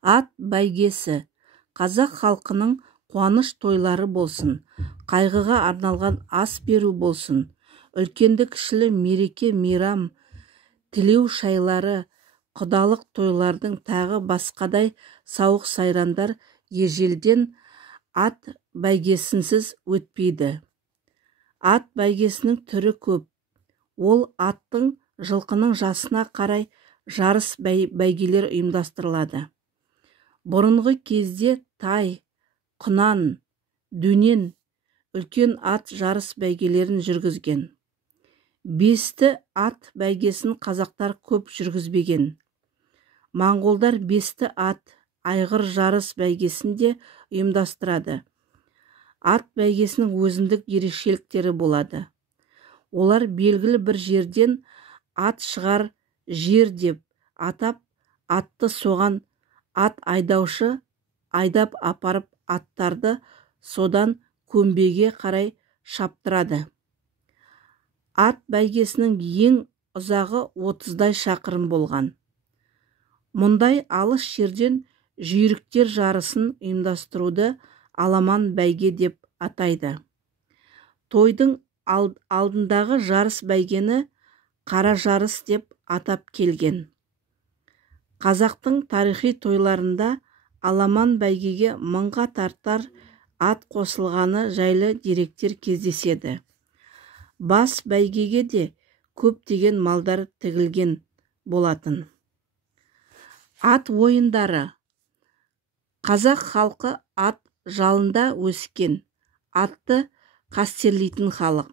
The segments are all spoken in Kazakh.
Ат бәйгесі қазақ халқының қуаныш тойлары болсын, қайғыға арналған ас беру болсын, үлкенді кішілі мереке мейрам, тілеу шайлары, құдалық тойлардың тағы басқадай сауық сайрандар ежелден ат бәйгесінсіз өтпейді. Ат бәйгесінің түрі көп. Ол аттың, жылқының жасына қарай жарыс бәйгелер ұйымдастырылады. Бұрынғы кезде тай, құнан, дөнен, үлкен ат жарыс бәйгелерін жүргізген. Бесті ат бәйгесін қазақтар көп жүргізбеген. Моңғолдар бесті ат, айғыр жарыс бәйгесін де ұйымдастырады. Ат бәйгесінің өзіндік ерекшеліктері болады. Олар белгілі бір жерден ат шығар жер деп атап, атты соған ат айдаушы айдап апарып аттарды содан көмбеге қарай шаптырады. Ат бәйгесінің ең ұзағы 30-дай шақырым болған. Мұндай алыс жерден жүйріктер жарысын ұйымдастыруды аламан бәйге деп атайды. Тойдың алдындағы жарыс бәйгені қара жарыс деп атап келген. Қазақтың тарихи тойларында аламан бәйгеге мыңға тартар ат қосылғаны жайлы деректер кездеседі. Бас бәйгеге де көптеген малдар тігілген болатын. Ат ойындары. Қазақ халқы ат жалында өскен, атты қастерлейтін халық.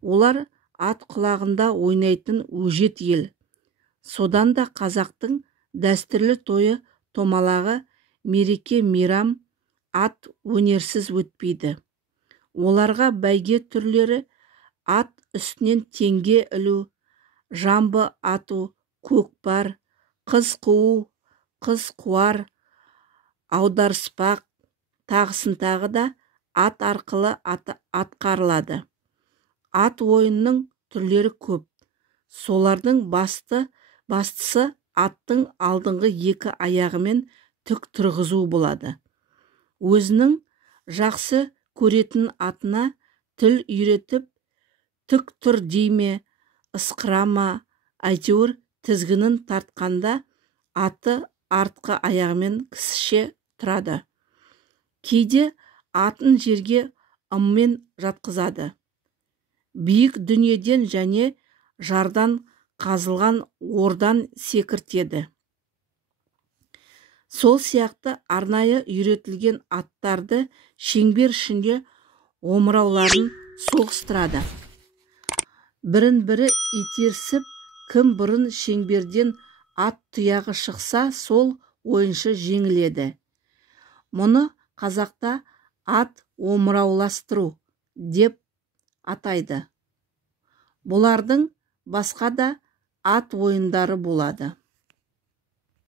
Олар ат құлағында ойнайтын өжет ел. Содан да қазақтың дәстүрлі тойы томалағы мереке мейрам ат өнерсіз өтпейді. Оларға бәйге түрлері ат үстінен теңге ілу, жамбы ату, көкпар, қыз қуу, қыз қуар, аударыспақ, тағысын-тағы да ат арқылы атқарылады. Ат ойынның түрлері көп. Солардың бастысы аттың алдыңғы екі аяғымен тік тұрғызу болады. Өзінің жақсы көретін атына тіл үйретіп, тік тұр дейме, ысқырама, әйтеуір тізгінін тартқанда аты артқы аяғымен кісіше тұрады. Кейде атын жерге ыммен жатқызады. Биік дүниеден және жардан қазылған ордан секіртеді. Сол сияқты арнайы үйретілген аттарды шеңбер ішінде омырауларын соғыстырады. Бірін-бірі итерсіп, кім бұрын шеңберден ат тұяғы шықса, сол ойыншы жеңіледі. Мұны қазақта ат омырауластыру деп атайды. Бұлардың басқа да ат ойындары болады.